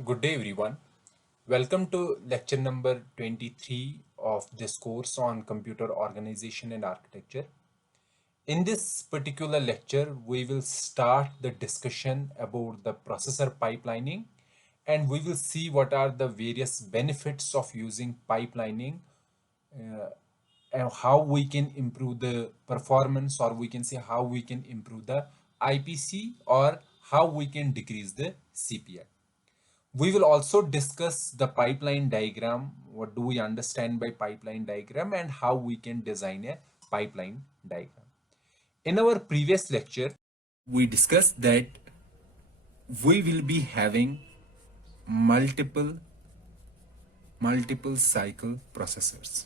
Good day, everyone. Welcome to lecture number 23 of this course on computer organization and architecture. In this particular lecture, we will start the discussion about the processor pipelining, and we will see what are the various benefits of using pipelining, uh, and how we can improve the performance, or we can say how we can improve the IPC, or how we can decrease the CPI. We will also discuss the pipeline diagram. What do we understand by pipeline diagram and how we can design a pipeline diagram. In our previous lecture, we discussed that we will be having multiple cycle processors.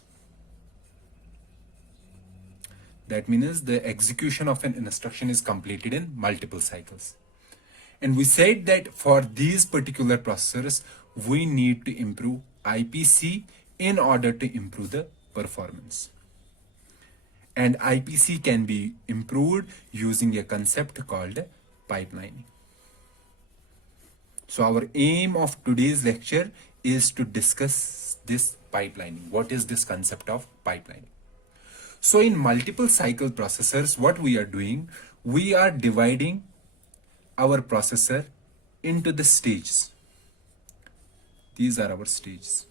That means the execution of an instruction is completed in multiple cycles. And we said that for these particular processors, we need to improve IPC in order to improve the performance. And IPC can be improved using a concept called pipelining. So our aim of today's lecture is to discuss this pipelining. What is this concept of pipelining? So in multiple cycle processors, what we are doing, we are dividing our processor into the stages. These are our stages.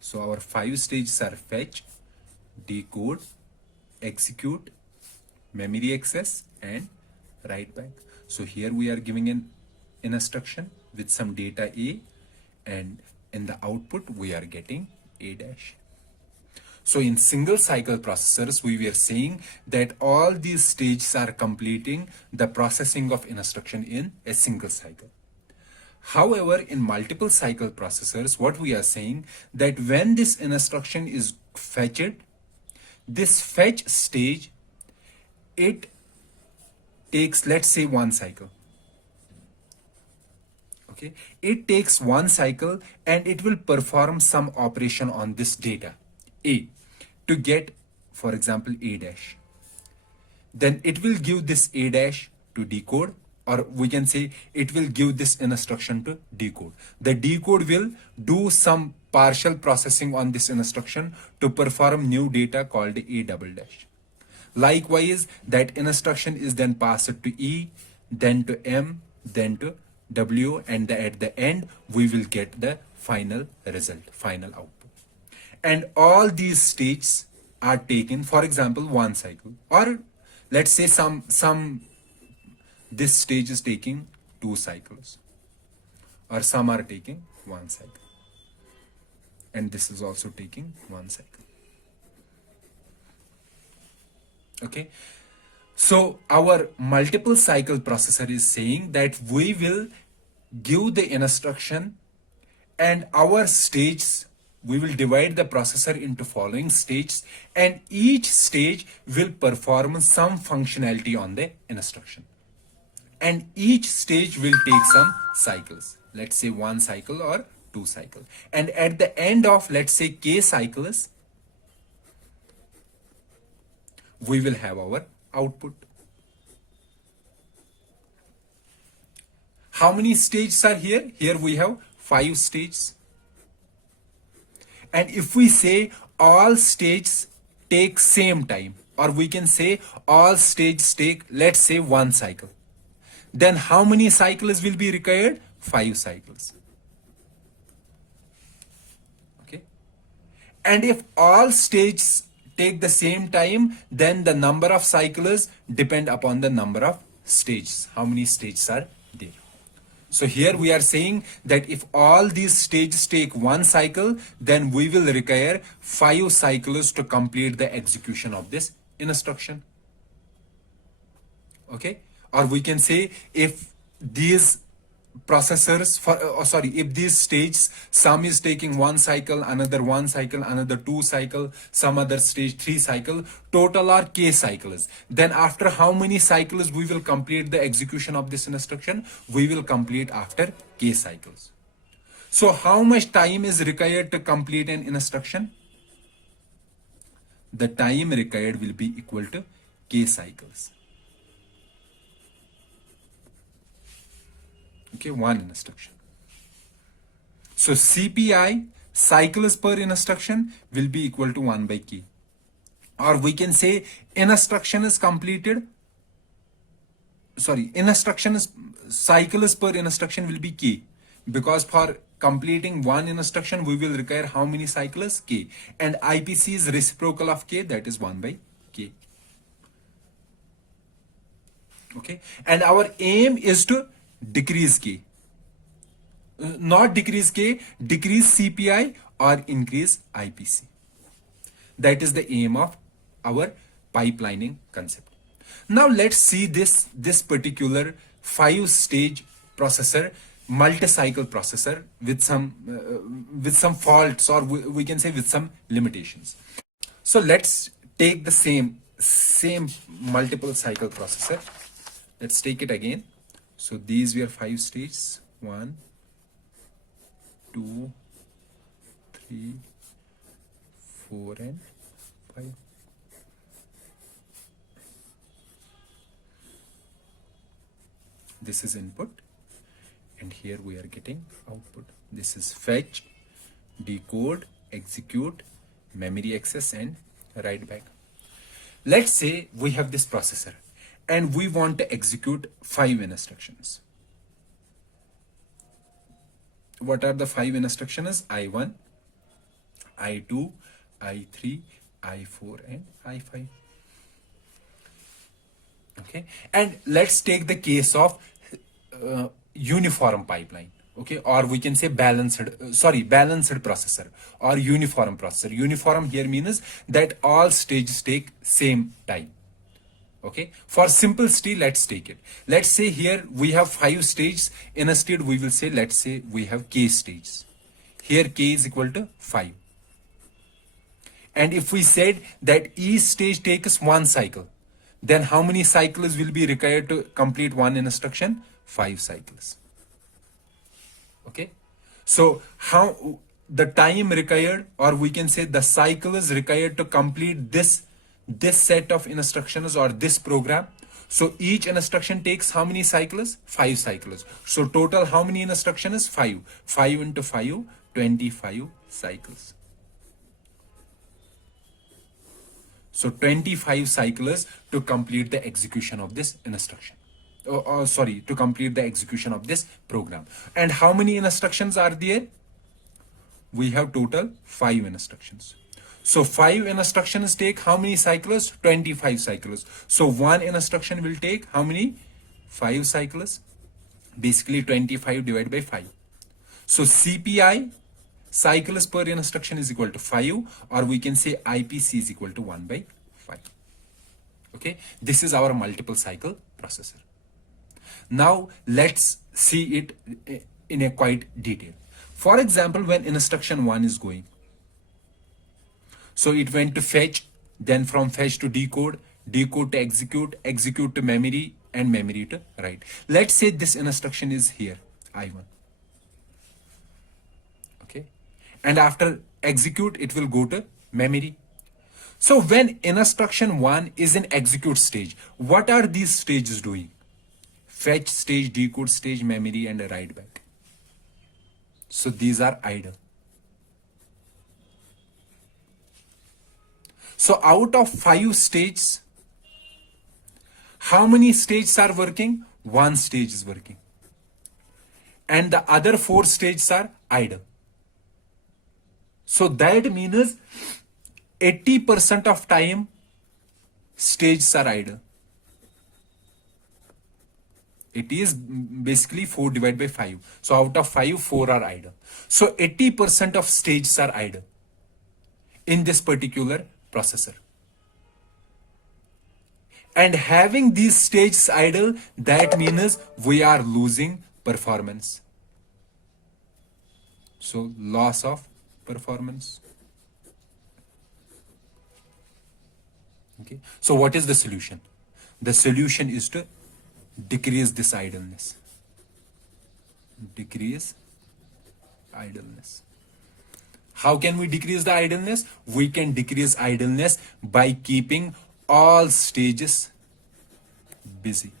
So our 5 stages are fetch, decode, execute, memory access, and write back. So here we are giving an instruction with some data A, and in the output we are getting A dash. So in single cycle processors, we were saying that all these stages are completing the processing of instruction in a single cycle. However, in multiple cycle processors, what we are saying that when this instruction is fetched, this fetch stage, it takes, let's say, one cycle. Okay, it takes one cycle and it will perform some operation on this data A to get, for example, A dash. Then it will give this A dash to decode, or we can say it will give this instruction to decode. The decode will do some partial processing on this instruction to perform new data called A double dash. Likewise, that instruction is then passed to E, then to M, then to W, and at the end we will get the final result, final output. And all these stages are taken, for example, one cycle, or let's say this stage is taking 2 cycles, or some are taking 1 cycle, and this is also taking 1 cycle. Okay, so our multiple cycle processor is saying that we will give the instruction, and our stages, we will divide the processor into following stages, and each stage will perform some functionality on the instruction. And each stage will take some cycles, let's say 1 cycle or 2 cycle. And at the end of, let's say, k cycles, we will have our output. How many stages are here? Here we have 5 stages. And if we say all stages take same time, or we can say all stages take, let's say, 1 cycle, then how many cycles will be required? 5 cycles. Okay. And if all stages take the same time, then the number of cycles depend upon the number of stages. How many stages are there? So here we are saying that if all these stages take 1 cycle, then we will require 5 cycles to complete the execution of this instruction. Okay, or we can say if these processors if these stages, some is taking 1 cycle, another 1 cycle, another 2 cycle, some other stage 3 cycle, total are k cycles, then after how many cycles we will complete the execution of this instruction? We will complete after k cycles. So how much time is required to complete an instruction? the time required will be equal to k cycles. Okay, one instruction. So CPI, cycles per instruction, will be equal to 1 by k. Or we can say instruction is completed. Sorry, instruction is cycles per instruction will be k, because for completing one instruction we will require how many cycles? K, and IPC is reciprocal of k, that is 1 by k. Okay, and our aim is to decrease k, not decrease k, decrease CPI or increase IPC. That is the aim of our pipelining concept. Now let's see this particular 5-stage processor, multi-cycle processor with some faults, or we can say with some limitations. So let's take the same multiple cycle processor. Let's take it again. So these were 5 stages: 1, 2, 3, 4, and 5. This is input, and here we are getting output. This is fetch, decode, execute, memory access, and write back. Let's say we have this processor and we want to execute 5 instructions. What are the 5 instructions? I1, I2, I3, I4, and I5. Okay, and let's take the case of uniform pipeline. Okay, or we can say balanced processor or uniform processor. Uniform here means that all stages take same time. Okay, for simplicity, let's take it. Let's say here we have 5 stages. Instead, we will say, let's say we have k stages. Here k is equal to 5. And if we said that each stage takes 1 cycle, then how many cycles will be required to complete one instruction? 5 cycles. Okay, so how the time required, or we can say the cycles required to complete this set of instructions or this program. So each instruction takes how many cycles? 5 cycles. So total how many instructions? 5. 5 into 5, 25 cycles. So 25 cycles to complete the execution of this instruction. To complete the execution of this program. And how many instructions are there? We have total 5 instructions. So 5 instructions take how many cycles? 25 cycles. So one instruction will take how many? 5 cycles. Basically 25 divided by 5. So CPI, cycles per instruction, is equal to 5, or we can say IPC is equal to 1 by 5. Okay, this is our multiple cycle processor. Now let's see it in a quite detail. For example, when instruction 1 is going, so it went to fetch, then from fetch to decode, decode to execute, execute to memory, and memory to write. Let's say this instruction is here, I1. Okay, and after execute, it will go to memory. So when instruction 1 is in execute stage, what are these stages doing? Fetch stage, decode stage, memory, and a write back. So these are idle. So out of 5 stages, how many stages are working? 1 stage is working. And the other 4 stages are idle. So that means 80% of time stages are idle. It is basically 4 divided by 5. So out of 5, 4 are idle. So 80% of stages are idle in this particular processor. And having these stages idle, that means we are losing performance. So loss of performance. Okay. So what is the solution? The solution is to decrease this idleness. Decrease idleness. How can we decrease the idleness? We can decrease idleness by keeping all stages busy.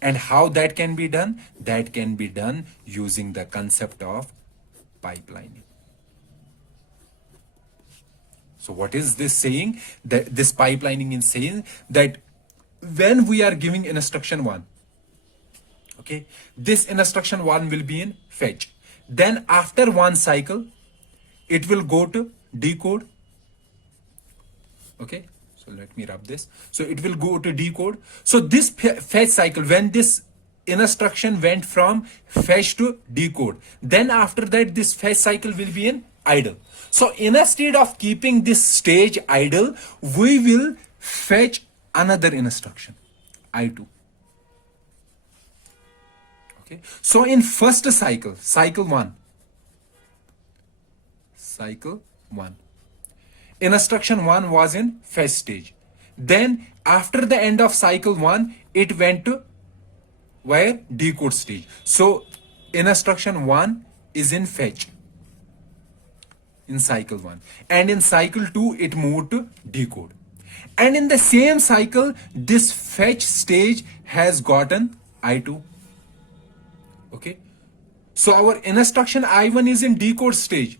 And how that can be done? That can be done using the concept of pipelining. So what is this saying? That this pipelining is saying that when we are giving instruction 1, okay, this instruction 1 will be in fetch. Then after one cycle, it will go to decode. Okay, so let me rub this. So it will go to decode. So this fetch cycle, when this instruction went from fetch to decode, then after that this fetch cycle will be in idle. So instead of keeping this stage idle, we will fetch another instruction, I2. Okay, so in first cycle, cycle 1, instruction 1 was in fetch stage. Then after the end of cycle 1, it went to where? Decode stage. So instruction 1 is in fetch in cycle 1, and in cycle 2 it moved to decode. And in the same cycle, this fetch stage has gotten I2. Okay, so our instruction I1 is in decode stage,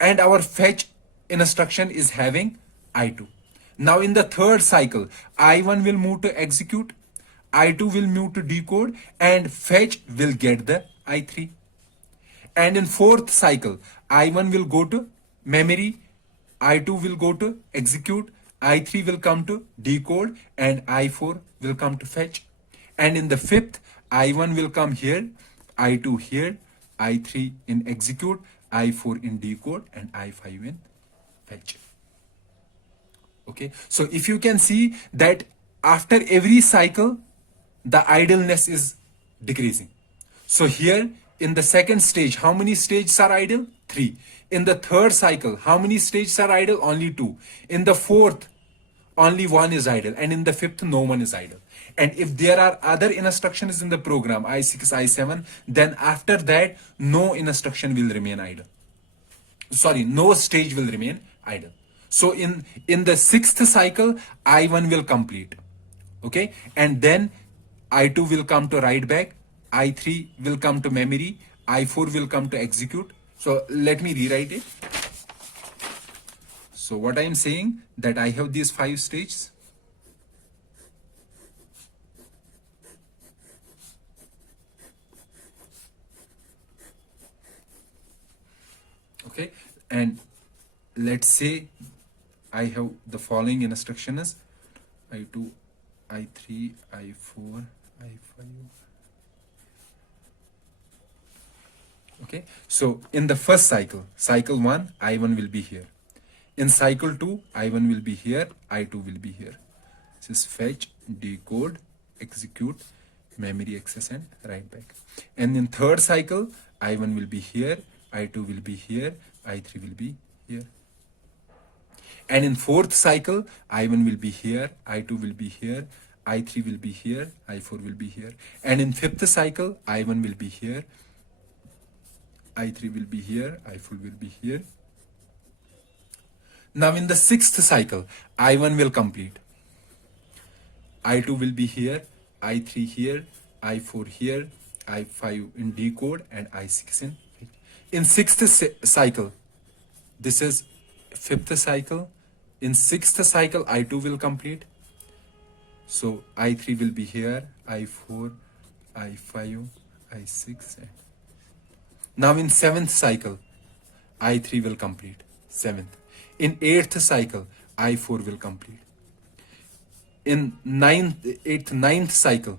and our fetch instruction is having I2. Now in the third cycle, I1 will move to execute, I2 will move to decode, and fetch will get the I3. And in fourth cycle, I1 will go to memory, I2 will go to execute, I3 will come to decode, and I4 will come to fetch. And in the fifth, I1 will come here, I2 here, I3 in execute, I4 in decode, and I5 in fetch. Okay, so if you can see that after every cycle, the idleness is decreasing. So here in the second stage, how many stages are idle? 3. In the third cycle, how many stages are idle? Only 2. In the fourth, only 1 is idle. And in the fifth, no one is idle. And if there are other instructions in the program, I6, I7, then after that, no instruction will remain idle. Sorry, no stage will remain idle. So in the sixth cycle, I1 will complete. Okay, and then I2 will come to write back, I3 will come to memory, I4 will come to execute. So let me rewrite it. So what I am saying, that I have these 5 stages. Okay, and let's say I have the following instructions: I2, I3, I4, I5. Okay, so in the first cycle, cycle 1, I1 will be here. In cycle 2, I1 will be here, I2 will be here. This is fetch, decode, execute, memory access, and write back. And in third cycle, I1 will be here, I2 will be here, I3 will be here. And in fourth cycle, I1 will be here, I2 will be here, I3 will be here, I4 will be here. And in fifth cycle, I1 will be here, I3 will be here, I4 will be here. Now in the sixth cycle, I1 will complete. I2 will be here, I3 here, I4 here, I5 in decode, and I6 in. In sixth cycle, this is fifth cycle. In sixth cycle, I2 will complete. So I3 will be here, I4, I5, I6. Now in seventh cycle, I3 will complete. Seventh. In eighth cycle, I4 will complete. In ninth cycle,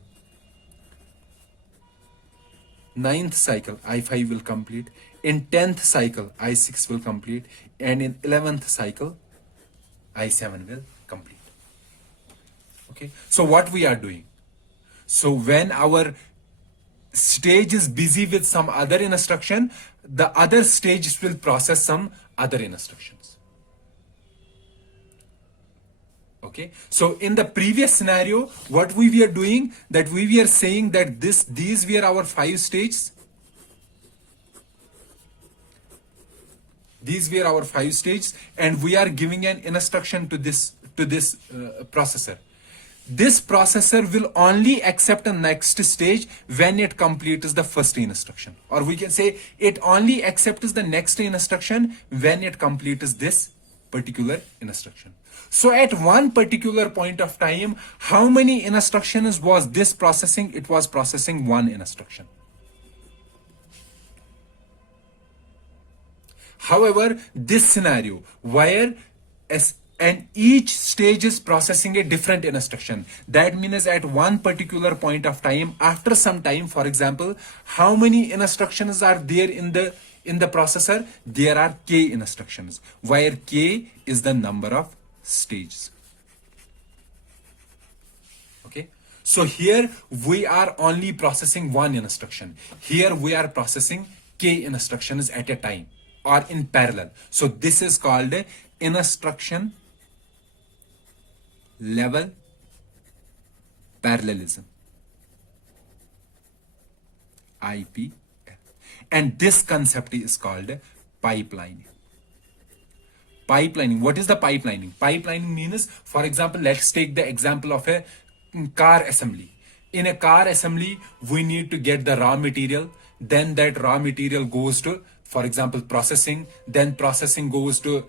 I5 will complete. In 10th cycle, I6 will complete. And in 11th cycle, I7 will complete. Okay, so what we are doing? So when our stage is busy with some other instruction, the other stages will process some other instructions. Okay, so in the previous scenario, what we were doing, that we were saying that these were our 5 stages. These were our 5 stages, and we are giving an instruction to this processor. This processor will only accept the next stage when it completes the first instruction, or we can say it only accepts the next instruction when it completes this particular instruction. So at one particular point of time, how many instructions was this processing? It was processing one instruction. However, this scenario where and each stage is processing a different instruction. That means at one particular point of time, after some time, for example, how many instructions are there in the processor? There are k instructions, where k is the number of stages. Okay, so here we are only processing one instruction. Here we are processing k instructions at a time or in parallel. So this is called instruction level parallelism, IPL. And this concept is called pipelining. Pipelining. What is the pipelining? Pipelining means, for example, let's take the example of a car assembly. In a car assembly, we need to get the raw material. Then that raw material goes to, for example, processing. Then processing goes to,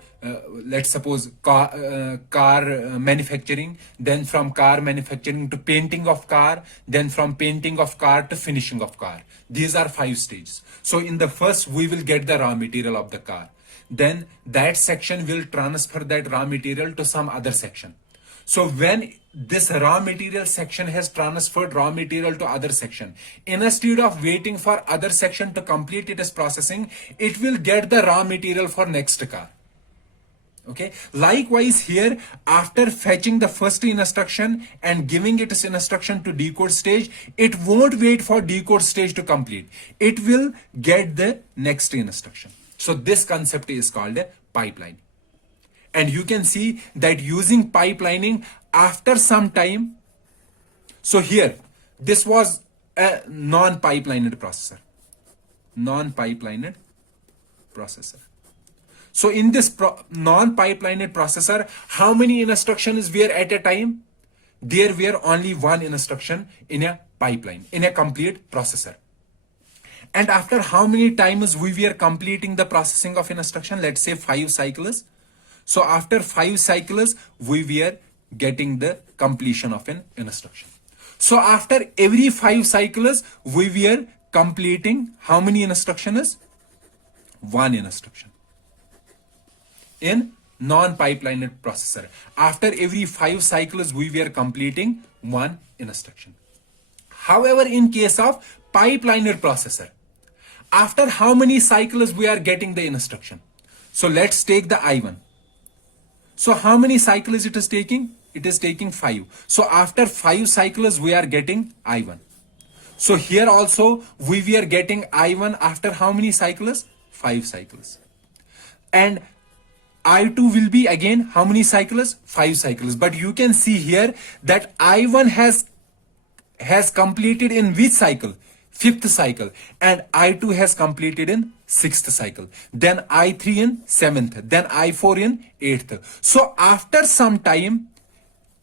let's suppose, car manufacturing. Then from car manufacturing to painting of car. Then from painting of car to finishing of car. These are 5 stages. So in the first, we will get the raw material of the car. Then that section will transfer that raw material to some other section. So when this raw material section has transferred raw material to other section, instead of waiting for other section to complete its processing, it will get the raw material for next car. Okay, likewise here, after fetching the first instruction and giving it its instruction to decode stage, it won't wait for decode stage to complete. It will get the next instruction. So this concept is called a pipeline. And you can see that using pipelining, after some time, so here, this was a non-pipelined processor. Non-pipelined processor. So in this non-pipelined processor, how many instructions were at a time? There were only one instruction in a pipeline, in a complete processor. And after how many times we were completing the processing of instruction? Let's say 5 cycles. So after 5 cycles, we were getting the completion of an instruction. So after every 5 cycles, we were completing how many instructions? One instruction. In non-pipelined processor, after every 5 cycles, we were completing one instruction. However, in case of pipelined processor, after how many cycles we are getting the instruction? So let's take the I1. So how many cycles it is taking? It is taking 5. So after 5 cycles, we are getting I1. So here also, we were getting I1 after how many cycles? 5 cycles. And I2 will be again how many cycles? 5 cycles. But you can see here that I1 has completed in which cycle? 5th cycle. And I2 has completed in 6th cycle. Then I3 in 7th. Then I4 in 8th. So after some time,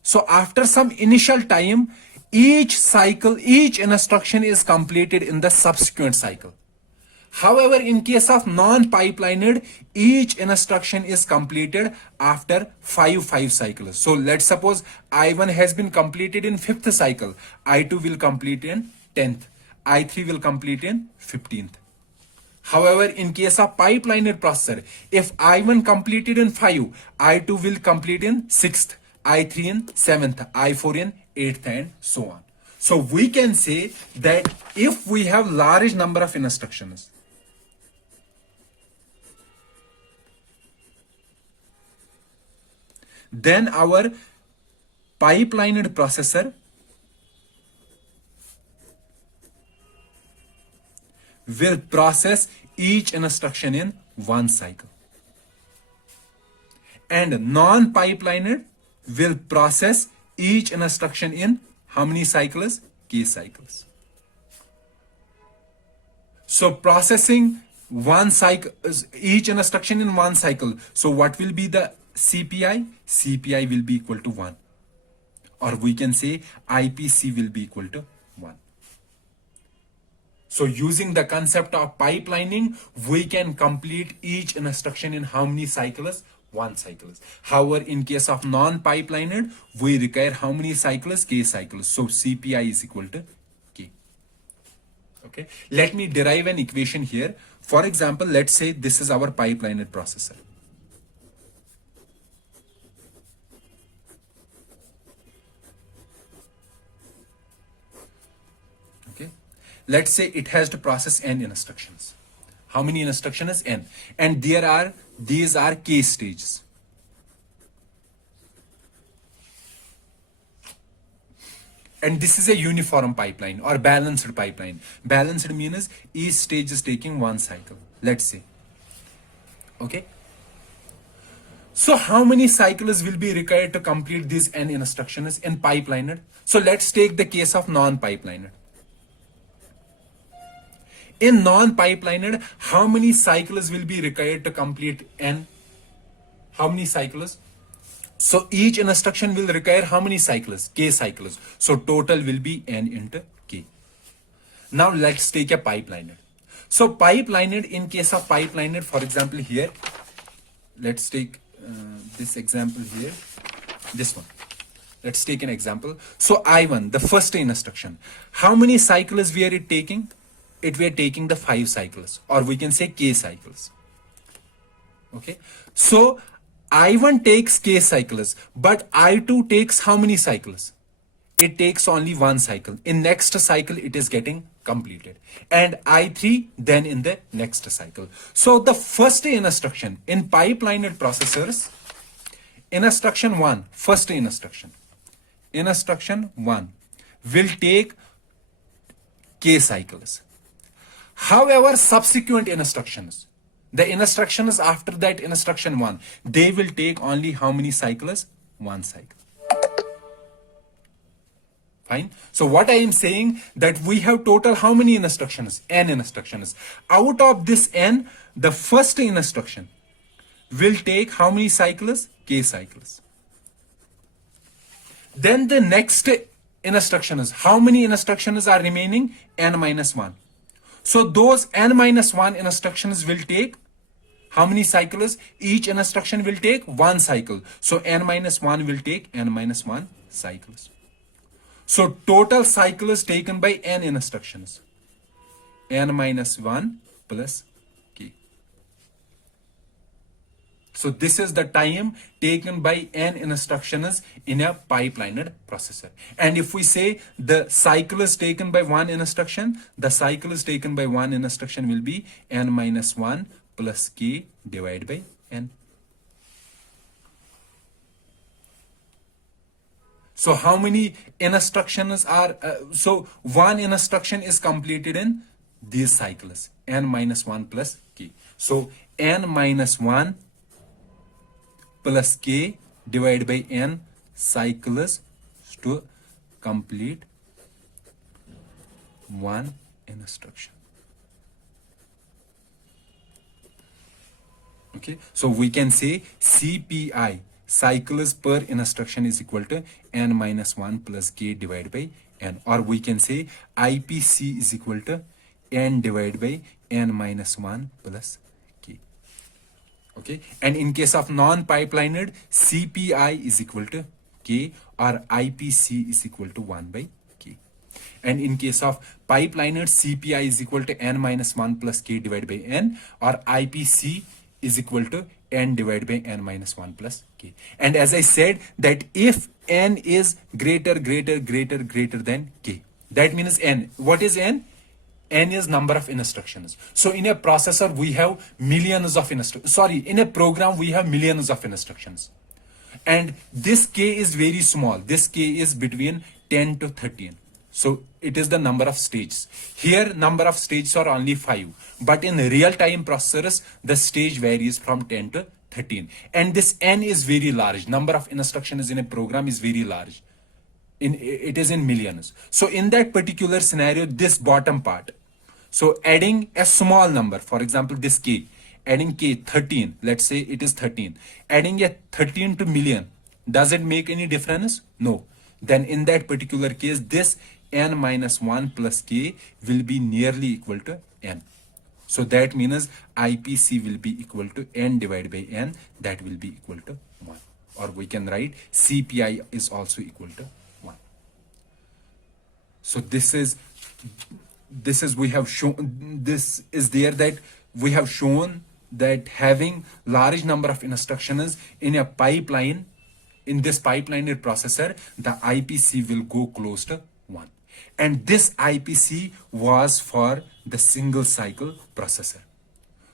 so after some initial time, each cycle, each instruction is completed in the subsequent cycle. However, in case of non-pipelined, each instruction is completed after 5 cycles. So let's suppose I1 has been completed in 5th cycle. I2 will complete in 10th. I3 will complete in 15th. However, in case of pipelined processor, if I1 completed in 5, I2 will complete in 6th, I3 in 7th, I4 in 8th, and so on. So we can say that if we have large number of instructions, then our pipelined processor will process each instruction in one cycle. And non-pipelined will process each instruction in how many cycles? K cycles. So processing one cycle, each instruction in one cycle. So what will be the CPI? CPI will be equal to 1. Or we can say IPC will be equal to 1. So using the concept of pipelining, we can complete each instruction in how many cycles? 1 cycles. However, in case of non-pipelined, we require how many cycles? K cycles. So CPI is equal to K. Okay. Let me derive an equation here. For example, let's say this is our pipelined processor. Okay. Let's say it has to process n instructions. How many instructions? N. And these are K stages. And this is a uniform pipeline or balanced pipeline. Balanced means each stage is taking 1 cycle, let's say. Okay. So how many cycles will be required to complete these n instructions in pipelined? So let's take the case of non-pipelined. In non-pipelined, how many cycles will be required to complete n? How many cycles? So each instruction will require how many cycles? K cycles. So total will be n into K. Now let's take a pipelined. So pipelined, in case of pipelined, for example here, let's take this example here, this one. Let's take an example. So I1, the first instruction, how many cycles we are taking? We are taking the 5 cycles, or we can say K cycles. Okay. So I1 takes K cycles, but I2 takes how many cycles? It takes only 1 cycle. In next cycle, it is getting completed. And I3 then in the next cycle. So the first instruction in pipelined processors, instruction 1, first instruction. Instruction 1 will take K cycles. However, subsequent instructions, the instructions after that instruction 1, they will take only how many cycles? 1 cycle. Fine. So what I am saying, that we have total how many instructions? N instructions. Out of this N, the first instruction will take how many cycles? K cycles. Then the next instructions, how many instructions are remaining? N minus 1. So those n minus 1 instructions will take how many cycles? Each instruction will take 1 cycle. So n minus 1 will take n minus 1 cycles. So total cycles taken by n instructions, n minus 1 plus K. So this is the time taken by n instructions in a pipelined processor. And if we say the cycles taken by 1 instruction, the cycles taken by 1 instruction will be n minus 1 plus K divided by n. So how many instructions are, so 1 instruction is completed in these cycles, n minus 1 plus K. So n minus 1 plus K divided by n cycles to complete 1 instruction. Okay, so we can say CPI, cycles per instruction, is equal to n minus 1 plus K divided by n, or we can say IPC is equal to n divided by n minus 1 plus K. Okay, and in case of non-pipelined, CPI is equal to K, or IPC is equal to 1 by K. And in case of pipelined, CPI is equal to n minus 1 plus K divided by n, or IPC is equal to n divided by n minus 1 plus K. And as I said, that if n is greater than K, that means n. What is n? N is number of instructions. So in a processor, we have millions of instructions. Sorry, in a program, we have millions of instructions. And this K is very small. This K is between 10 to 13. So it is the number of stages. Here, number of stages are only 5. But in real-time processors, the stage varies from 10 to 13. And this n is very large. Number of instructions in a program is very large. It is in millions. So in that particular scenario, this bottom part, So adding a small number, for example, this k, adding k 13, let's say it is 13, adding a 13 to million, does it make any difference? No. Then in that particular case, this n minus 1 plus k will be nearly equal to n. So that means IPC will be equal to n divided by n, that will be equal to 1. Or we can write CPI is also equal to 1. So this is we have shown, this is there that we have shown that having large number of instructions in a pipeline, in this pipeline processor, the IPC will go close to 1. And this IPC was for the single cycle processor.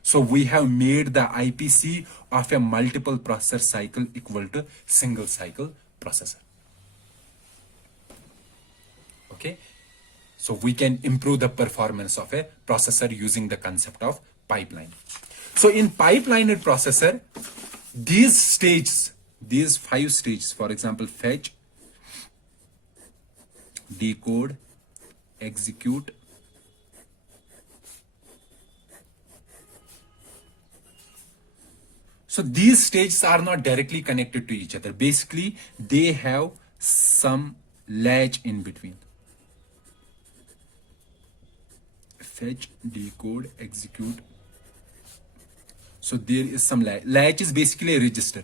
So we have made the IPC of a multiple processor cycle equal to single cycle processor. Okay. So we can improve the performance of a processor using the concept of pipeline. So in pipeline processor, these stages, these 5 stages, for example, fetch, decode, execute, so these stages are not directly connected to each other. Basically, they have some latch in between. Fetch, decode, execute. So there is some latch. Latch is basically a register.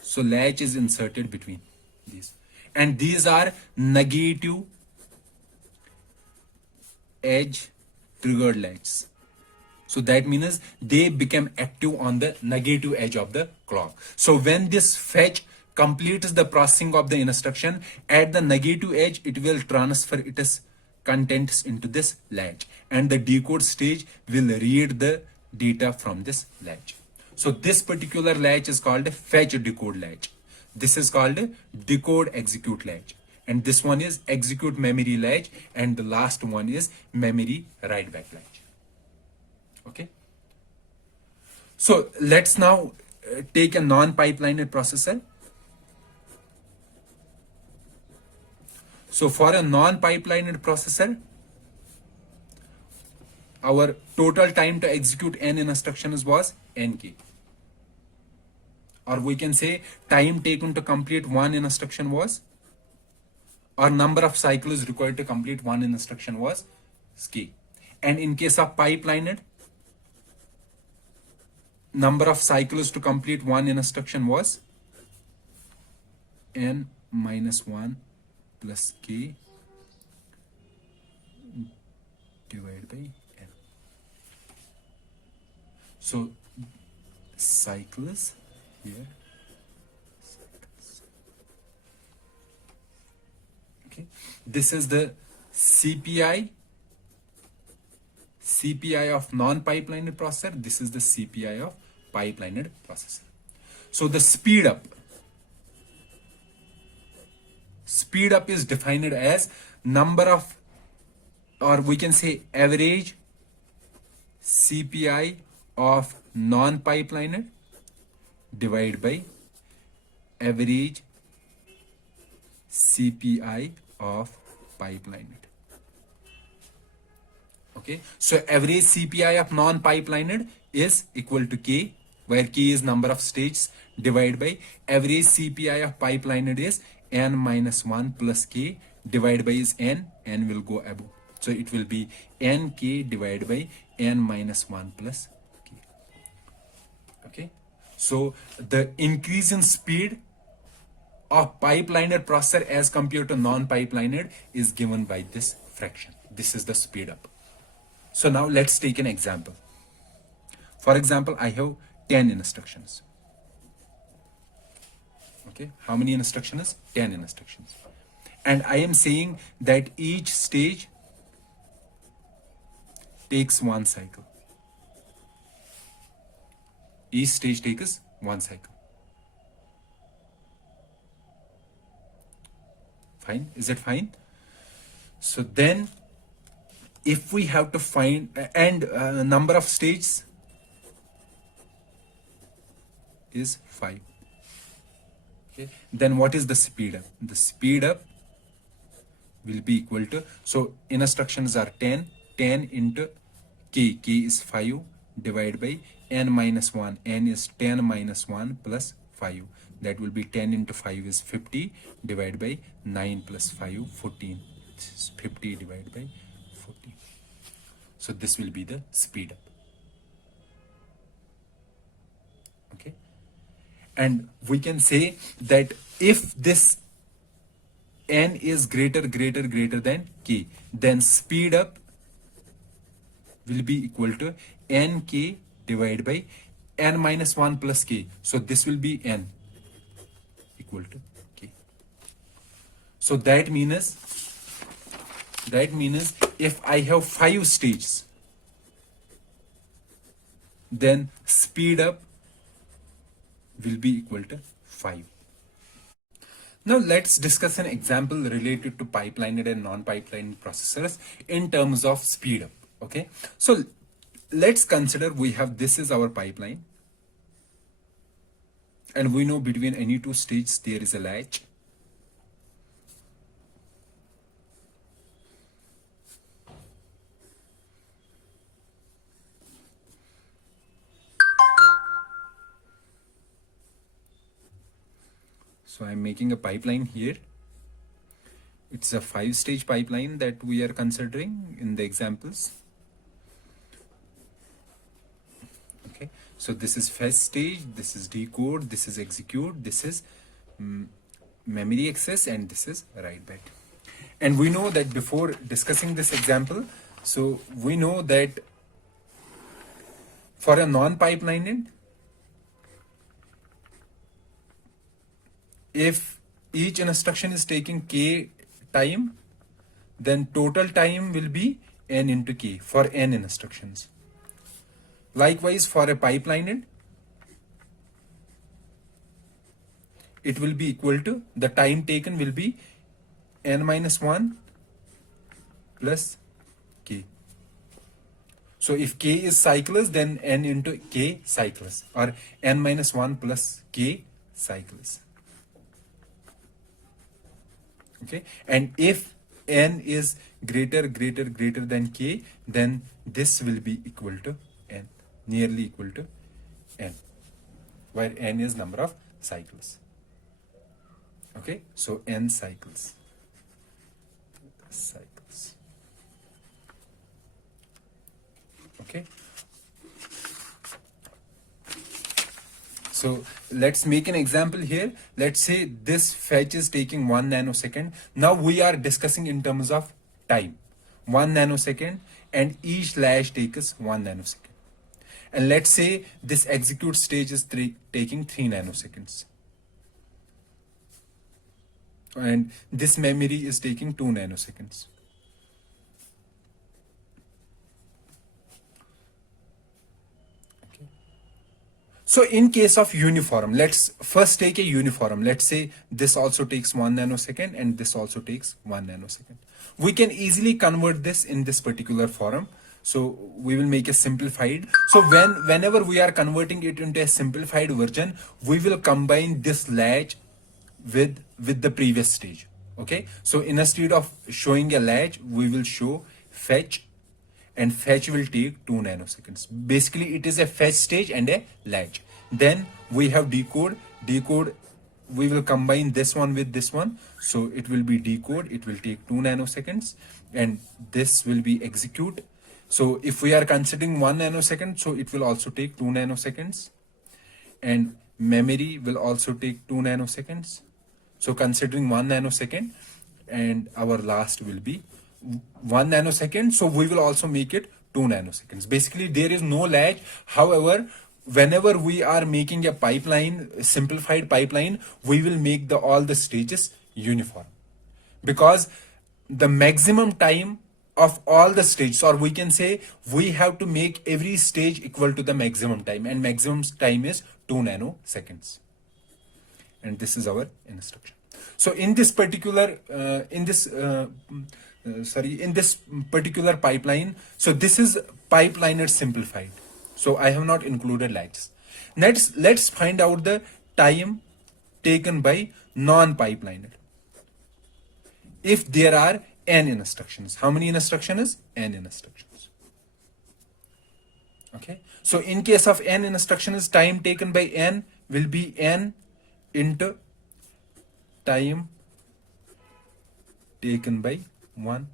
So latch is inserted between these. And these are negative edge triggered latches. So that means they become active on the negative edge of the clock. So when this fetch completes the processing of the instruction at the negative edge, it will transfer its contents into this latch, and the decode stage will read the data from this latch. So this particular latch is called a fetch decode latch. This is called a decode execute latch, and this one is execute memory latch, and the last one is memory write back latch. Okay. So let's now take a non-pipelined processor. So for a non-pipelined processor, our total time to execute n instructions was nk. Or we can say time taken to complete one instruction was, or number of cycles required to complete one instruction was k. And in case of pipelined, number of cycles to complete one instruction was n minus 1 plus k divided by n. So cycles here. Okay, this is the CPI of non-pipelined processor. This is the CPI of pipelined processor. So the speed up is defined as number of, or we can say average CPI of non-pipelined divided by average CPI of pipelined. Okay, so average CPI of non-pipelined is equal to k, where k is number of stages, divided by average CPI of pipelined is n minus 1 plus k, divided by is n will go above. So it will be nk divided by n minus 1 plus k. Okay, so the increase in speed of pipelined processor as compared to non-pipelined is given by this fraction. This is the speed up. So now let's take an example. For example, I have 10 instructions. Okay, how many instructions? 10 instructions. And I am saying that each stage takes one cycle. Each stage takes one cycle. Fine? Is it fine? So then, if we have to find and number of stages is 5. Okay. Then what is the speed up? The speed up will be equal to, so instructions are 10 into k is 5 divided by n minus 1, n is 10 minus 1 plus 5, that will be 10 into 5 is 50 divided by 9 plus 5, 14, this is 50 divided by 14. So this will be the speed up. Okay, and we can say that if this n is greater than k, then speed up will be equal to nk divided by n minus 1 plus k. So this will be n equal to k. So that means if I have 5 stages, then speed up will be equal to 5. Now let's discuss an example related to pipelined and non-pipelined processors in terms of speed up. Okay, so let's consider we have, this is our pipeline, and we know between any two stages there is a latch. So I'm making a pipeline here. It's a 5-stage pipeline that we are considering in the examples. Okay, so this is first stage, this is decode, this is execute, this is memory access, and this is write back. And we know that before discussing this example, so we know that for a non-pipelined, if each instruction is taking k time, then total time will be n into k for n instructions. Likewise, for a pipelined, it will be equal to, the time taken will be n minus 1 plus k. So if k is cycles, then n into k cycles, or n minus 1 plus k cycles. Okay, and if n is greater than k, then this will be equal to n, nearly equal to n, where n is number of cycles. Okay, so n cycles. Okay, so let's make an example here. Let's say this fetch is taking 1 nanosecond. Now we are discussing in terms of time, 1 nanosecond, and each latch takes 1 nanosecond. And let's say this execute stage is taking 3 nanoseconds. And this memory is taking 2 nanoseconds. So in case of uniform, let's first take a uniform. Let's say this also takes 1 nanosecond and this also takes 1 nanosecond. We can easily convert this in this particular form. So we will make a simplified. So whenever we are converting it into a simplified version, we will combine this latch with the previous stage. Okay, so instead of showing a latch, we will show fetch, and fetch will take 2 nanoseconds. Basically, it is a fetch stage and a latch. Then we have decode. Decode, we will combine this one with this one. So it will be decode. It will take 2 nanoseconds. And this will be execute. So if we are considering 1 nanosecond, so it will also take 2 nanoseconds. And memory will also take 2 nanoseconds. So considering 1 nanosecond, and our last will be 1 nanosecond, so we will also make it 2 nanoseconds. Basically, there is no lag. However, whenever we are making a pipeline, a simplified pipeline, we will make all the stages uniform, because the maximum time of all the stages, or we can say we have to make every stage equal to the maximum time, and maximum time is 2 nanoseconds. And this is our instruction. So in this particular particular pipeline, so this is pipeliner simplified. So I have not included latches. Let's find out the time taken by non-pipeliner. If there are n instructions. How many instructions? N instructions. Okay. So in case of n instructions, time taken by n will be n into time taken by 1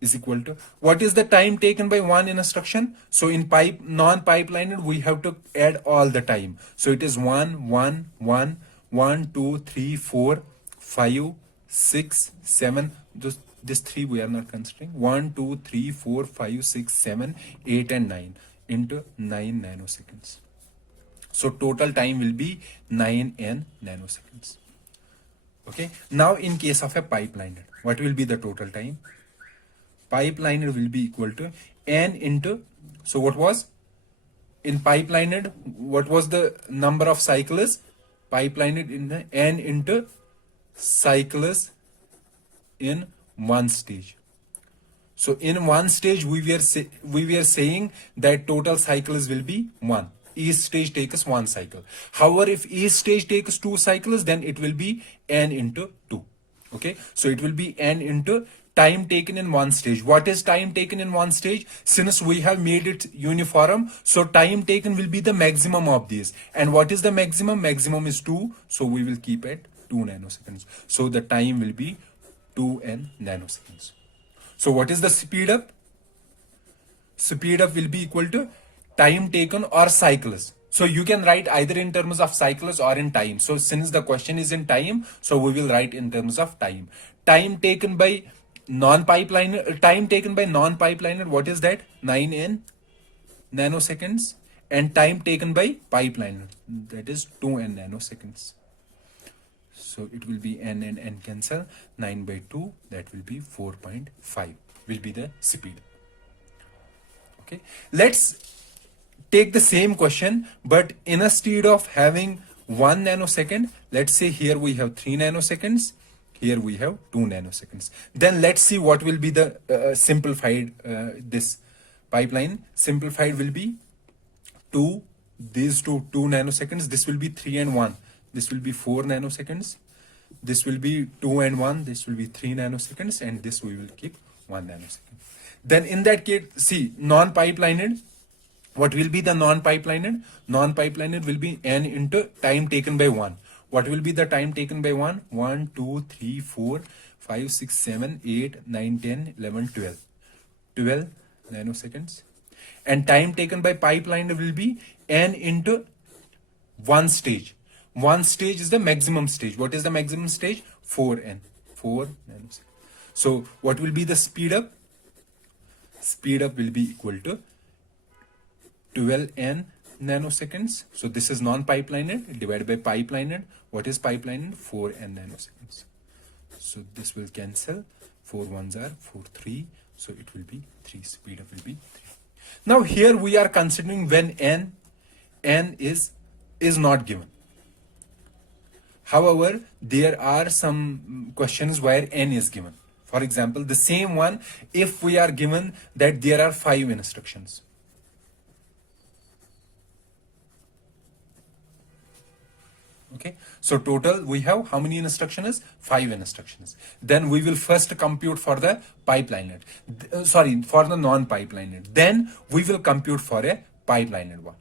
is equal to, what is the time taken by one instruction? So in non-pipelined, we have to add all the time. So it is 1, 1, 1, 1, 2, 3, 4, 5, 6, 7. This 3 we are not considering. 1, 2, 3, 4, 5, 6, 7, 8 and 9 into 9 nanoseconds. So total time will be 9n nanoseconds. Okay. Now in case of a pipeline, what will be the total time? Pipeline will be equal to n into, so what was in pipeline, what was the number of cycles? Pipeline in the n into cycles in one stage. So in one stage we were saying that total cycles will be 1. Each stage takes 1 cycle. However, if each stage takes 2 cycles, then it will be n into 2. Okay, so it will be n into time taken in one stage. What is time taken in one stage? Since we have made it uniform, so time taken will be the maximum of these. And what is the maximum? Maximum is 2, so we will keep it 2 nanoseconds. So the time will be 2n nanoseconds. So what is the speed up? Speed up will be equal to time taken or cycles. So you can write either in terms of cycles or in time. So since the question is in time, so we will write in terms of time. Time taken by non-pipeline, time taken by non-pipeliner, what is that? 9n nanoseconds. And time taken by pipeline, that is 2n nanoseconds. So it will be n and n cancel. 9 by 2, that will be 4.5 will be the speed. Okay, let's take the same question, but instead of having 1 nanosecond, let's say here we have 3 nanoseconds, here we have 2 nanoseconds. Then let's see what will be the simplified this pipeline. Simplified will be 2, these 2 nanoseconds, this will be 3 and 1, this will be 4 nanoseconds, this will be 2 and 1, this will be 3 nanoseconds, and this we will keep 1 nanosecond. Then in that case, see, non-pipelined, what will be the non-pipelined? Non-pipelined will be n into time taken by 1. What will be the time taken by 1? 1, 2, 3, 4, 5, 6, 7, 8, 9, 10, 11, 12. 12 nanoseconds. And time taken by pipeline will be n into one stage. One stage is the maximum stage. What is the maximum stage? 4n. 4 nanoseconds. So what will be the speed up? Speed up will be equal to 12n nanoseconds. So this is non-pipelined divided by pipelined. What is pipelined? 4n nanoseconds. So this will cancel. 4 ones are 4, 3. So it will be 3. Speed up will be 3. Now here we are considering when n is not given. However, there are some questions where n is given. For example, the same one if we are given that there are 5 instructions. Okay, so total we have how many instructions? 5 instructions. Then we will first compute for the pipeline, for the non-pipeline. Then we will compute for a pipeline one.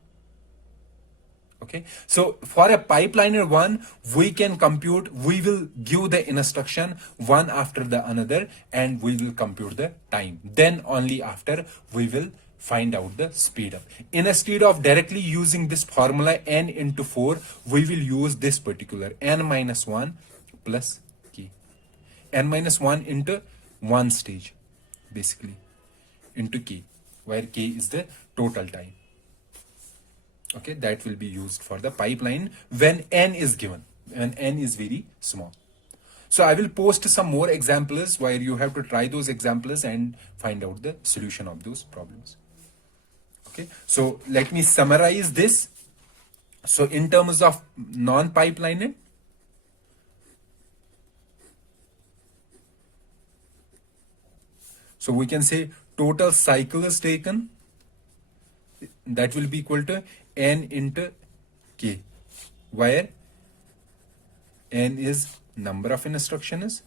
Okay, so for a pipeliner one, we can compute, we will give the instruction one after the another and we will compute the time. Then only after we will find out the speed up. Instead of directly using this formula n into 4, we will use this particular n minus 1 plus k. N minus 1 into one stage, basically, into k, where k is the total time. Okay, that will be used for the pipeline when n is given, when n is very small. So I will post some more examples where you have to try those examples and find out the solution of those problems. Okay, so let me summarize this. So in terms of non-pipeline, so we can say total cycles taken, that will be equal to n into k, where n is number of instructions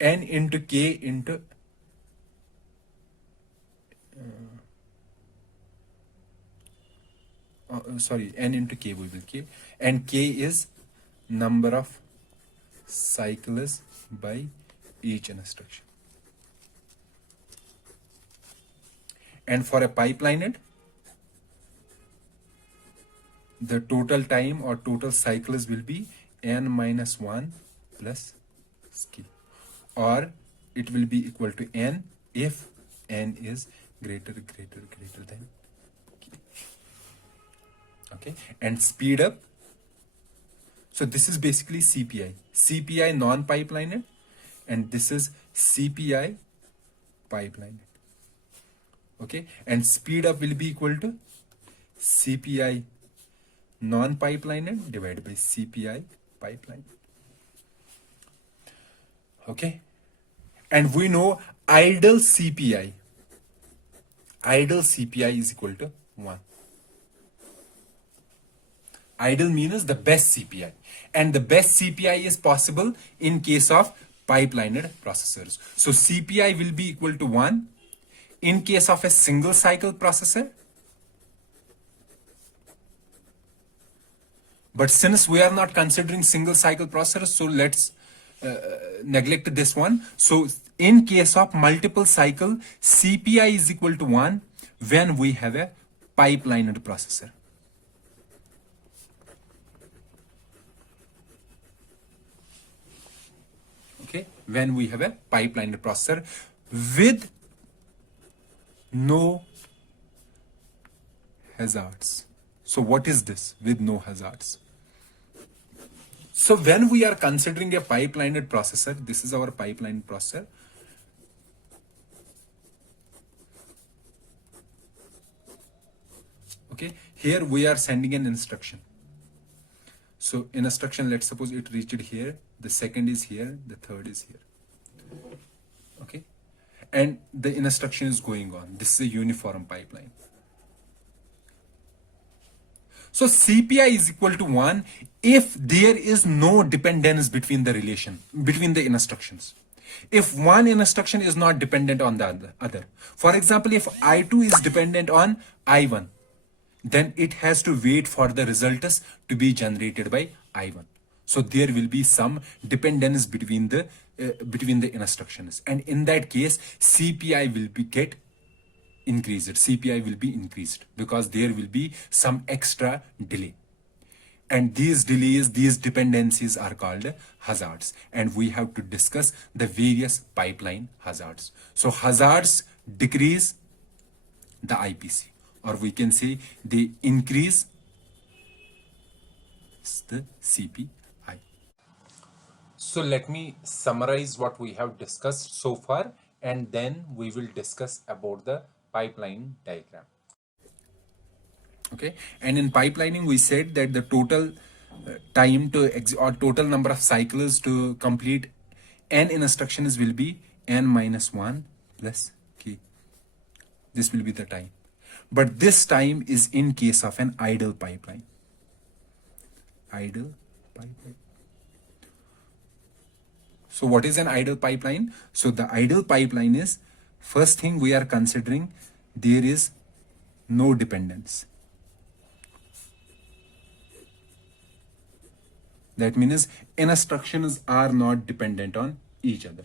n into k into sorry, n into k we will keep, and k is number of cycles by each instruction. And for a pipeline, the total time or total cycles will be n minus 1 plus k, or it will be equal to n if n is greater than k. Okay, and speed up. So this is basically CPI non-pipeline, and this is CPI pipeline. Okay, and speed up will be equal to CPI non-pipeline divided by CPI pipeline. Okay, and we know idle CPI is equal to 1. Idle means the best CPI, and the best CPI is possible in case of pipelined processors. So CPI will be equal to 1 in case of a single cycle processor. But since we are not considering single cycle processors, so let's neglect this one. So in case of multiple cycle, CPI is equal to 1 when we have a pipelined processor. Okay, when we have a pipelined processor with no hazards. So what is this with no hazards? So when we are considering a pipelined processor, this is our pipelined processor. Okay, here we are sending an instruction. So in instruction, let's suppose it reached here, the second is here, the third is here. Okay, and the instruction is going on. This is a uniform pipeline. So CPI is equal to 1 if there is no dependence between the instructions. If one instruction is not dependent on the other. For example, if I2 is dependent on I1, then it has to wait for the results to be generated by I1. So there will be some dependence between the instructions, and in that case, CPI will be increased because there will be some extra delay. And these delays, these dependencies are called hazards. And we have to discuss the various pipeline hazards. So hazards decrease the IPC, or we can say they increase the CPI. So let me summarize what we have discussed so far, and then we will discuss about the pipeline diagram. Okay, and in pipelining we said that the total time to or total number of cycles to complete n instructions will be n minus 1 plus k. This will be the time, but this time is in case of an idle pipeline. So what is an idle pipeline? So the idle pipeline is, first thing we are considering, there is no dependence. That means instructions are not dependent on each other.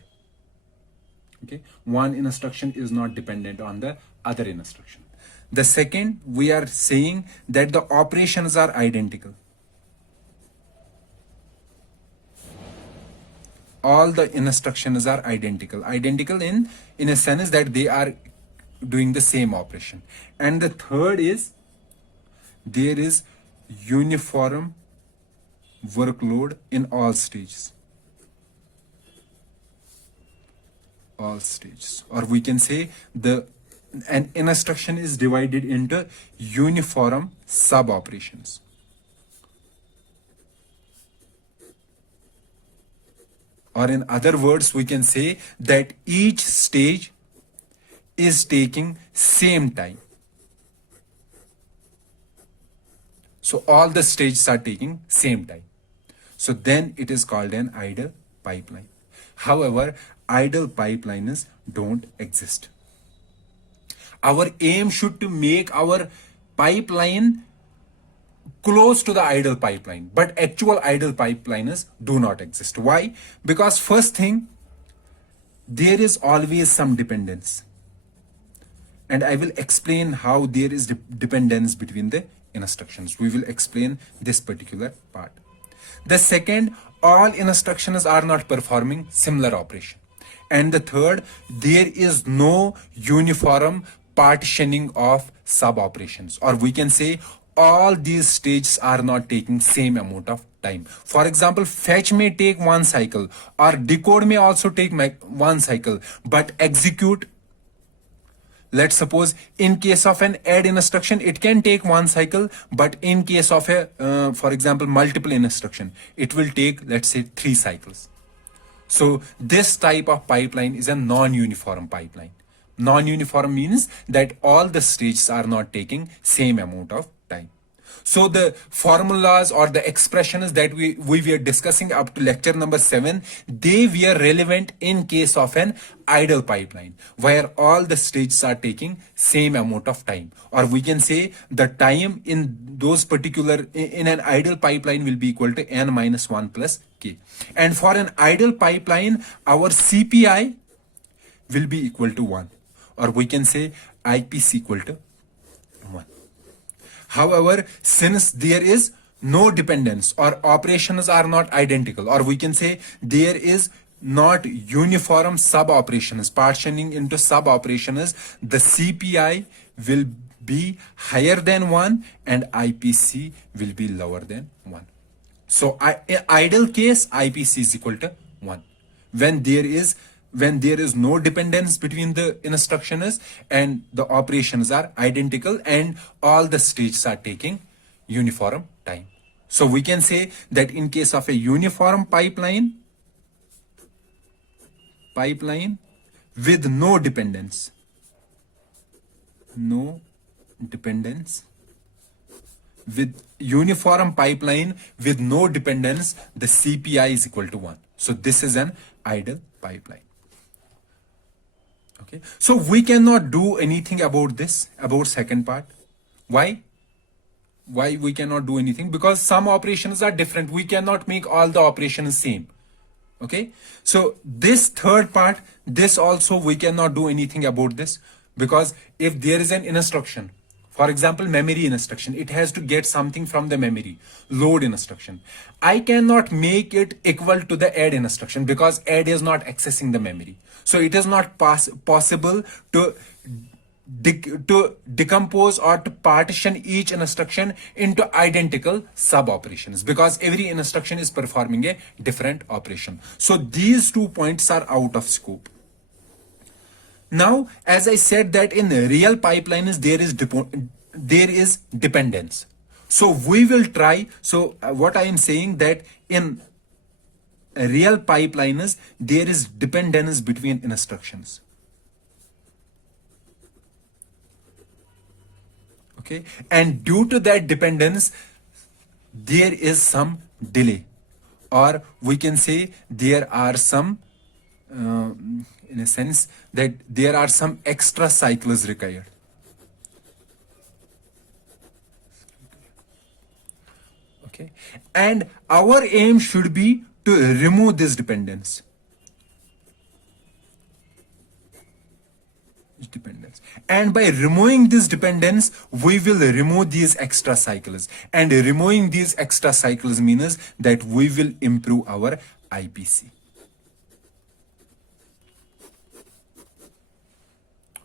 Okay, one instruction is not dependent on the other instruction. The second, we are saying that the operations are identical. All the instructions are identical in a sense that they are doing the same operation. And the third is, there is uniform workload in all stages, or we can say an instruction is divided into uniform sub operations. Or in other words, we can say that each stage is taking same time. So all the stages are taking same time. So then it is called an idle pipeline. However, idle pipelines don't exist. Our aim should to make our pipeline close to the idle pipeline, but actual idle pipelines do not exist. Why? Because first thing, there is always some dependence, and I will explain how there is dependence between the instructions. We will explain this particular part. The second, all instructions are not performing similar operation. And the third, there is no uniform partitioning of sub operations, or we can say all these stages are not taking same amount of time. For example, fetch may take one cycle, or decode may also take one cycle, but execute, let's suppose in case of an add instruction it can take one cycle, but in case of a for example multiple instruction it will take, let's say, 3 cycles. So this type of pipeline is a non-uniform pipeline. Non-uniform means that all the stages are not taking same amount of time. So the formulas or the expressions that we were discussing up to lecture number 7, they were relevant in case of an idle pipeline, where all the stages are taking same amount of time. Or we can say the time in those particular, in an idle pipeline will be equal to n minus 1 plus k. And for an idle pipeline, our CPI will be equal to 1. Or we can say IPC equal to 1. However, since there is no dependence or operations are not identical, or we can say there is not uniform sub operations, partitioning into sub operations, the CPI will be higher than 1 and IPC will be lower than 1. So idle case, IPC is equal to 1. When there is no dependence between the instructions and the operations are identical and all the stages are taking uniform time. So we can say that in case of a uniform pipeline with no dependence, with uniform pipeline with no dependence, the CPI is equal to 1. So this is an idle pipeline. Okay, so we cannot do anything about this, about second part. Why we cannot do anything? Because some operations are different. We cannot make all the operations same. Okay, so this third part, this also we cannot do anything about this, because if there is an instruction, for example memory instruction, it has to get something from the memory, load instruction, I cannot make it equal to the add instruction because add is not accessing the memory. So it is not possible to decompose or to partition each instruction into identical sub operations, because every instruction is performing a different operation. So these 2 points are out of scope. Now, as I said that in real pipelines there is dependence. So we will try. So what I am saying that in real pipelines there is dependence between instructions. Okay, and due to that dependence there is some delay, or we can say there are some in a sense that there are some extra cycles required. Okay, and our aim should be to remove this dependence. And by removing this dependence, we will remove these extra cycles. And removing these extra cycles means that we will improve our IPC.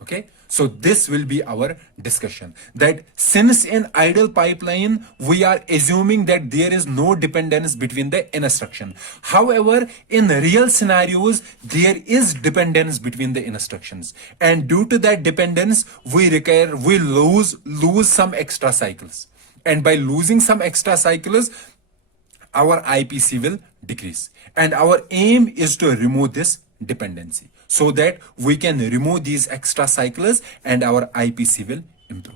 Okay, so this will be our discussion, that since in idle pipeline we are assuming that there is no dependence between the instruction. However, in real scenarios there is dependence between the instructions, and due to that dependence we lose some extra cycles, and by losing some extra cycles our IPC will decrease, and our aim is to remove this dependency so that we can remove these extra cycles and our IPC will improve.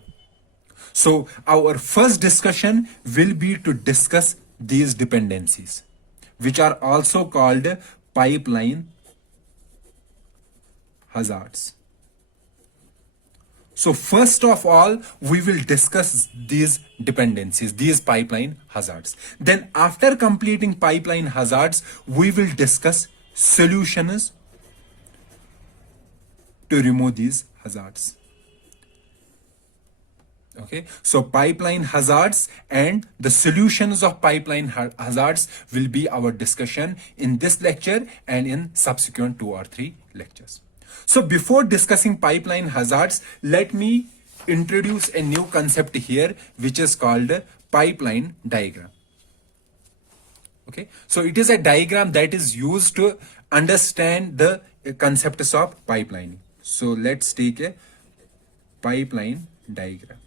So our first discussion will be to discuss these dependencies, which are also called pipeline hazards. So first of all, we will discuss these dependencies, these pipeline hazards. Then after completing pipeline hazards, we will discuss solutions to remove these hazards. Okay, so pipeline hazards and the solutions of pipeline hazards will be our discussion in this lecture and in subsequent 2 or 3 lectures. So before discussing pipeline hazards, let me introduce a new concept here, which is called pipeline diagram. Okay, so it is a diagram that is used to understand the concepts of pipelining. So let's take a pipeline diagram.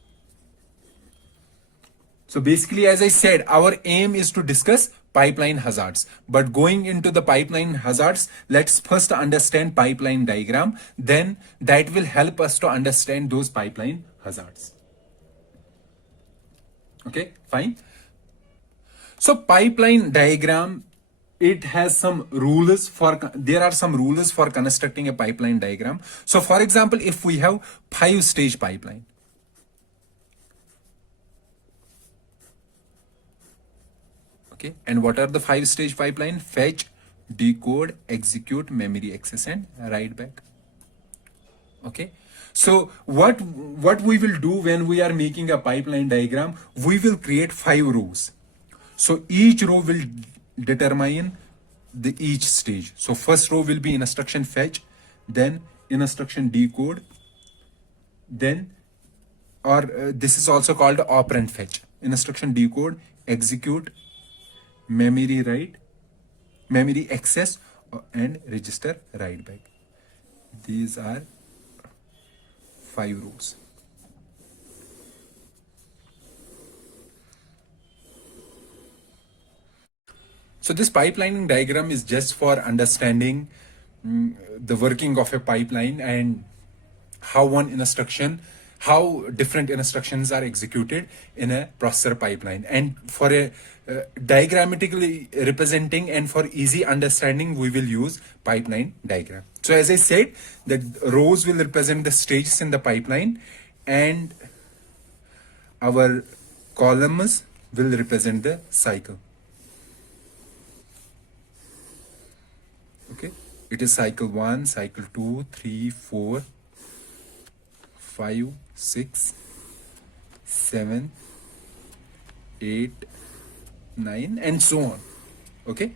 So basically, as I said, our aim is to discuss pipeline hazards. But going into the pipeline hazards, let's first understand pipeline diagram. Then that will help us to understand those pipeline hazards. Okay, fine. So pipeline diagram, it has some rules there are some rules for constructing a pipeline diagram. So for example, if we have 5-stage pipeline, okay, and what are the 5-stage pipeline? Fetch, decode, execute, memory access, and write back. Okay, so what we will do when we are making a pipeline diagram, we will create 5 rows. So each row will determine each stage. So first row will be instruction fetch, then instruction decode, then this is also called operand fetch, instruction decode, execute, memory write, memory access, and register write back. These are 5 rows. So this pipelining diagram is just for understanding the working of a pipeline and how different instructions are executed in a processor pipeline. And for a diagrammatically representing and for easy understanding, we will use pipeline diagram. So as I said, the rows will represent the stages in the pipeline and our columns will represent the cycle. Okay, it is cycle 1, cycle 2, 3, 4, 5, 6, 7, 8, 9, and so on. Okay,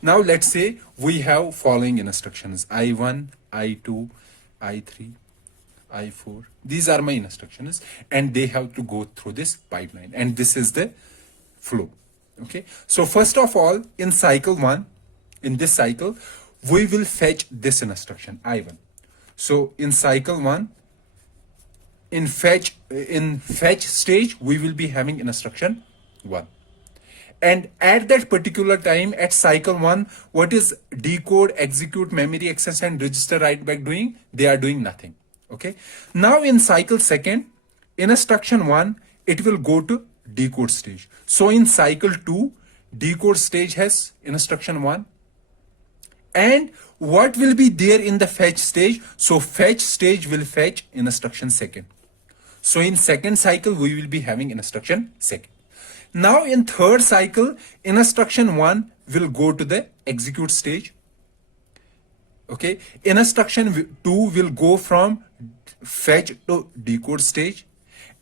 now let's say we have following instructions: I1, I2, I3, I4. These are my instructions and they have to go through this pipeline, and this is the flow. Okay, so first of all, in cycle 1, in this cycle, we will fetch this instruction I1. So in cycle 1, in fetch stage, we will be having instruction 1. And at that particular time, at cycle 1, what is decode, execute, memory access, and register write back doing? They are doing nothing. Okay, now in cycle 2, instruction 1, it will go to decode stage. So in cycle 2, decode stage has instruction 1. And what will be there in the fetch stage? So fetch stage will fetch instruction 2. So in second cycle, we will be having instruction 2. Now in third cycle, instruction 1 will go to the execute stage. Okay, instruction 2 will go from fetch to decode stage.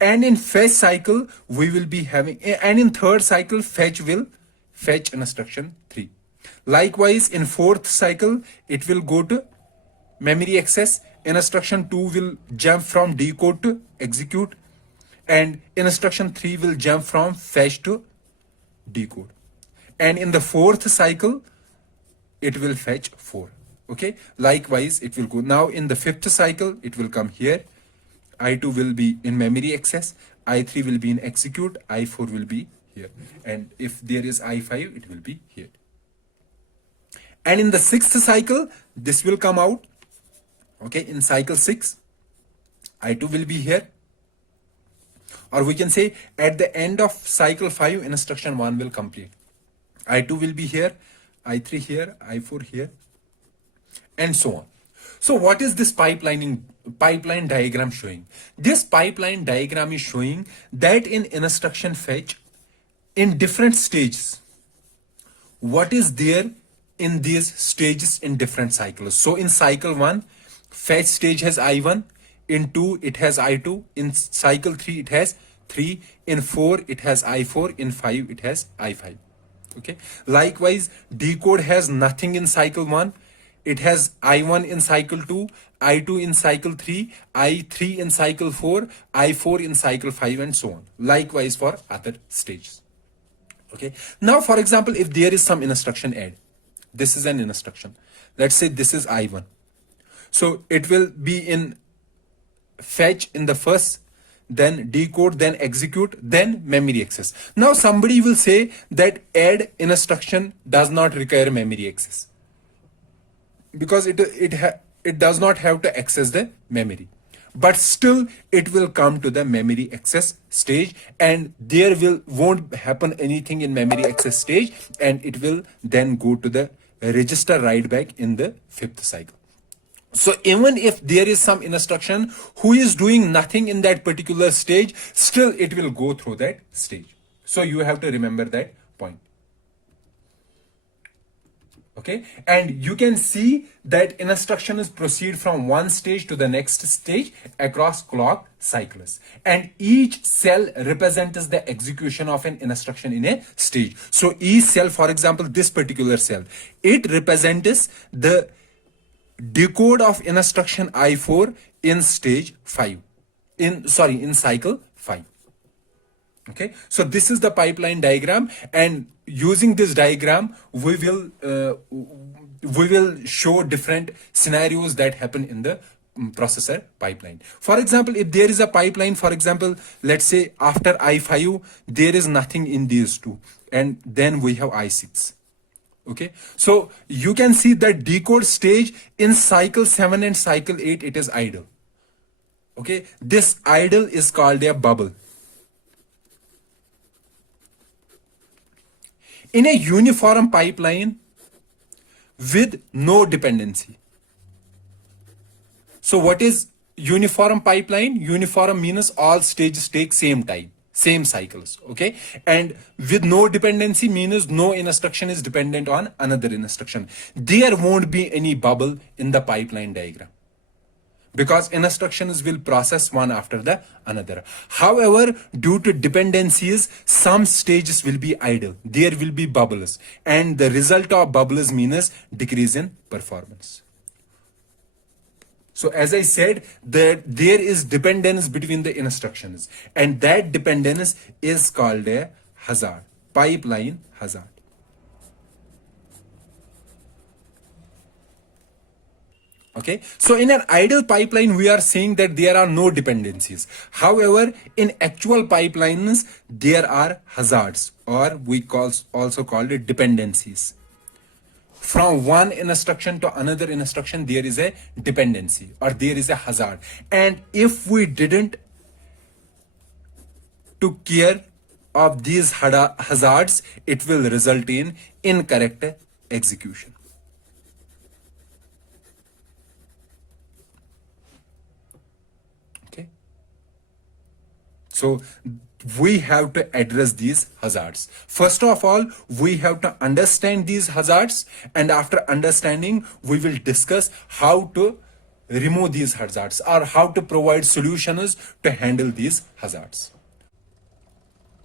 And in fetch cycle, we will be having, and in third cycle, fetch will fetch instruction 3. Likewise, in fourth cycle, it will go to memory access. Instruction 2 will jump from decode to execute, and instruction 3 will jump from fetch to decode. And in the fourth cycle, it will fetch 4. Okay, likewise, it will go. Now in the fifth cycle, it will come here. I2 will be in memory access, I3 will be in execute, I4 will be here. And if there is I5, it will be here. And in the sixth cycle, this will come out. Okay, in cycle 6, I2 will be here. Or we can say at the end of cycle 5, instruction 1 will complete. I2 will be here, I3 here, I4 here, and so on. So what is this pipeline diagram showing? This pipeline diagram is showing that in instruction fetch, in different stages, what is there in these stages in different cycles. So in cycle 1, fetch stage has I1, in 2 it has I2, in cycle 3 it has 3, in 4 it has I4, in 5 it has I5. Okay, likewise decode has nothing in cycle 1, it has I1 in cycle 2, I2 in cycle 3, I3 in cycle 4, I4 in cycle 5, and so on. Likewise for other stages. Okay, now for example, if there is some instruction add, this is an instruction, let's say this is I1, so it will be in fetch in the first, then decode, then execute, then memory access. Now somebody will say that add instruction does not require memory access because it does not have to access the memory, but still it will come to the memory access stage, and there won't happen anything in memory access stage, and it will then go to the register write back in the 5th cycle. So even if there is some instruction who is doing nothing in that particular stage, still it will go through that stage. So you have to remember that point. Okay, and you can see that instruction is proceed from one stage to the next stage across clock cycles, and each cell represents the execution of an instruction in a stage. So each cell, for example, this particular cell, it represents the decode of instruction I4 in stage 5, in cycle 5. Okay, so this is the pipeline diagram, and using this diagram we will show different scenarios that happen in the processor pipeline. For example, if there is a pipeline, for example, let's say after I5 there is nothing in these two, and then we have I6. Okay, so you can see that decode stage in cycle 7 and cycle 8, it is idle. Okay, this idle is called a bubble. In a uniform pipeline with no dependency. So what is uniform pipeline? Uniform means all stages take same time, same cycles. Okay, and with no dependency means no instruction is dependent on another instruction. There won't be any bubble in the pipeline diagram, because instructions will process one after the another. However, due to dependencies, some stages will be idle. There will be bubbles, and the result of bubbles means decrease in performance. So as I said, that there is dependence between the instructions, and that dependence is called a hazard, pipeline hazard. Okay, so in an idle pipeline, we are saying that there are no dependencies. However, in actual pipelines, there are hazards, or we also call it dependencies. From one instruction to another instruction, there is a dependency, or there is a hazard. And if we didn't took care of these hazards, it will result in incorrect execution. Okay, so we have to address these hazards. First of all, we have to understand these hazards, and after understanding, we will discuss how to remove these hazards, or how to provide solutions to handle these hazards.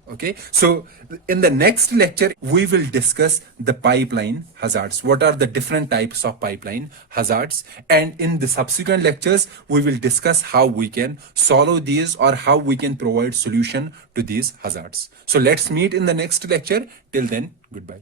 Okay, so in the next lecture, we will discuss the pipeline hazards. What are the different types of pipeline hazards? And in the subsequent lectures, we will discuss how we can solve these, or how we can provide solution to these hazards. So let's meet in the next lecture. Till then, goodbye.